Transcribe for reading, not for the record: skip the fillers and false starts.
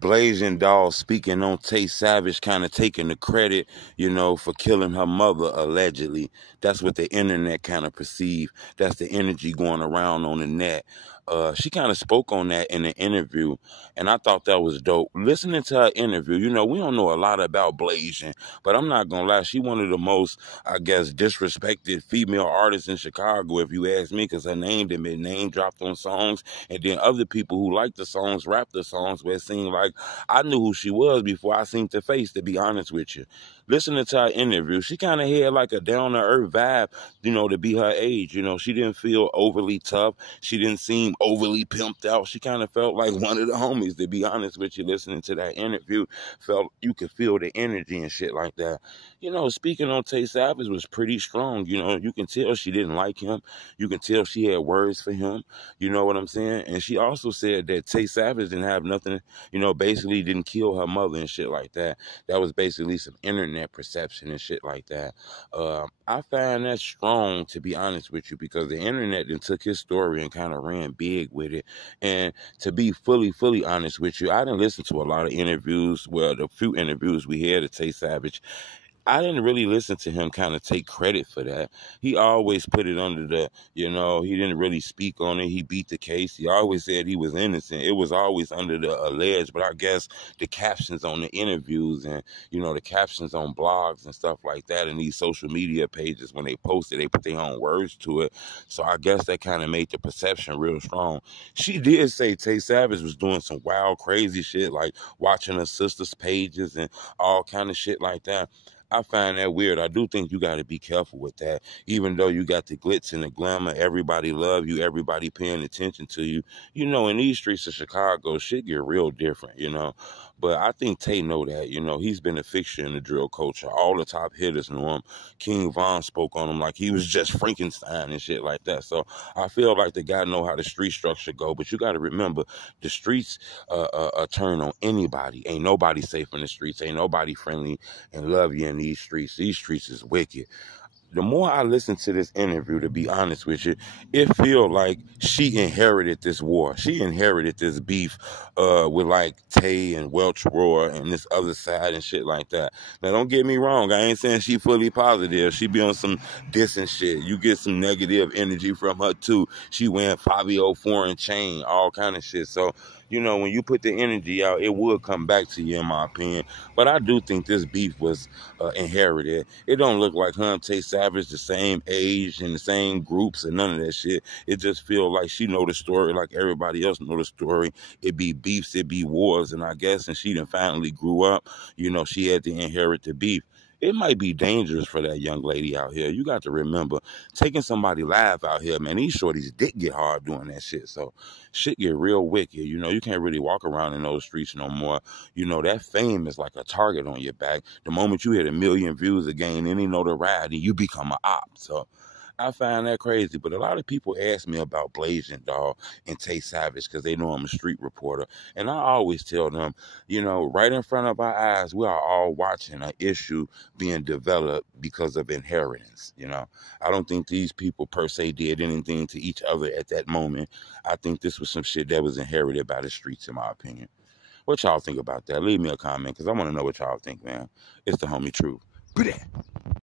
Blasian doll speaking on Tay Savage, kind of taking the credit, for killing her mother, allegedly. That's what the internet kind of perceived. That's the energy going around on the net. She kind of spoke on that in an interview, and I thought that was dope. Listening to her interview, we don't know a lot about Blasian, but I'm not going to lie. She one of the most, I guess, disrespected female artists in Chicago, if you ask me, because her name had been name dropped on songs, and then other people who like the songs rap the songs where it seemed like I knew who she was before I seen her face, to be honest with you. Listening to her interview, she kind of had like a down-to-earth vibe, to be her age. She didn't feel overly tough. She didn't seem overly pimped out. She kind of felt like one of the homies, to be honest with you. Listening to that interview, felt you could feel the energy and shit like that. Speaking on Tay Savage was pretty strong. You can tell she didn't like him. You can tell she had words for him. You know what I'm saying? And she also said that Tay Savage didn't have nothing, basically didn't kill her mother and shit like that. That was basically some internet perception and shit like that. I find that strong, to be honest with you, because the internet then took his story and kind of ran big with it. And to be fully honest with you, I didn't listen to a lot of interviews. Well, the few interviews we had of Tay Savage, I didn't really listen to him kind of take credit for that. He always put it under the, he didn't really speak on it. He beat the case. He always said he was innocent. It was always under the alleged, but I guess the captions on the interviews and, the captions on blogs and stuff like that and these social media pages, when they post it, they put their own words to it. So I guess that kind of made the perception real strong. She did say Tay Savage was doing some wild, crazy shit, like watching her sister's pages and all kind of shit like that. I find that weird. I do think you got to be careful with that. Even though you got the glitz and the glamour, everybody love you, everybody paying attention to you. In these streets of Chicago, shit get real different, But I think Tay know that, he's been a fixture in the drill culture. All the top hitters know him. King Von spoke on him like he was just Frankenstein and shit like that. So I feel like the guy know how the street structure go. But you got to remember, the streets turn on anybody. Ain't nobody safe in the streets. Ain't nobody friendly and love you in these streets. These streets is wicked. The more I listen to this interview, to be honest with you, it feel like she inherited this war. She inherited this beef with like Tay and Welch Roar and this other side and shit like that. Now, don't get me wrong. I ain't saying she fully positive. She be on some dissing shit. You get some negative energy from her too. She went Fabio foreign chain, all kind of shit. So, when you put the energy out, it would come back to you, in my opinion. But I do think this beef was inherited. It don't look like her and Tay Savage the same age and the same groups and none of that shit. It just feel like she know the story like everybody else know the story. It be beefs, it be wars, and I guess and she done finally grew up, she had to inherit the beef. It might be dangerous for that young lady out here. You got to remember, taking somebody live out here, man, these shorties did get hard doing that shit. So shit get real wicked. You can't really walk around in those streets no more. That fame is like a target on your back. The moment you hit 1 million views or gain any notoriety, you become an op. So I find that crazy. But a lot of people ask me about Blasian, dog, and Tay Savage because they know I'm a street reporter. And I always tell them, right in front of our eyes, we are all watching an issue being developed because of inheritance. I don't think these people per se did anything to each other at that moment. I think this was some shit that was inherited by the streets, in my opinion. What y'all think about that? Leave me a comment because I want to know what y'all think, man. It's the homie truth.